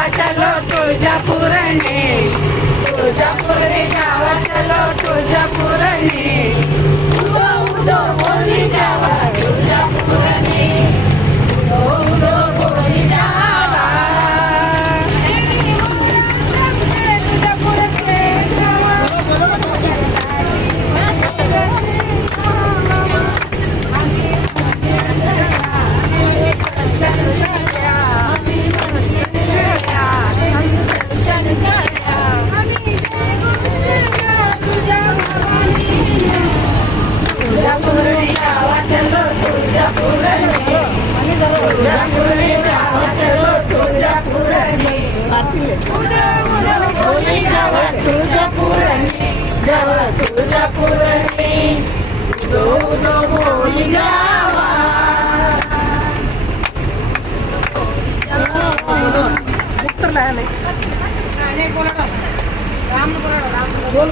जावा चलो तुळजापूरने, तुळजापूरने जावा चलो तुळजापूरने, उदो उदो बोली जावा तुळजापूरने, उदो उदो बोली जावा. तुळजापूरने जावा चलो तुळजापूरने, तुळजापूरने जावा चलो तुळजापूरने, उदो उदो बोली जावा तुळजापूरने, जावा तुळजापूरने, उदो उदो बोली जावा. बोल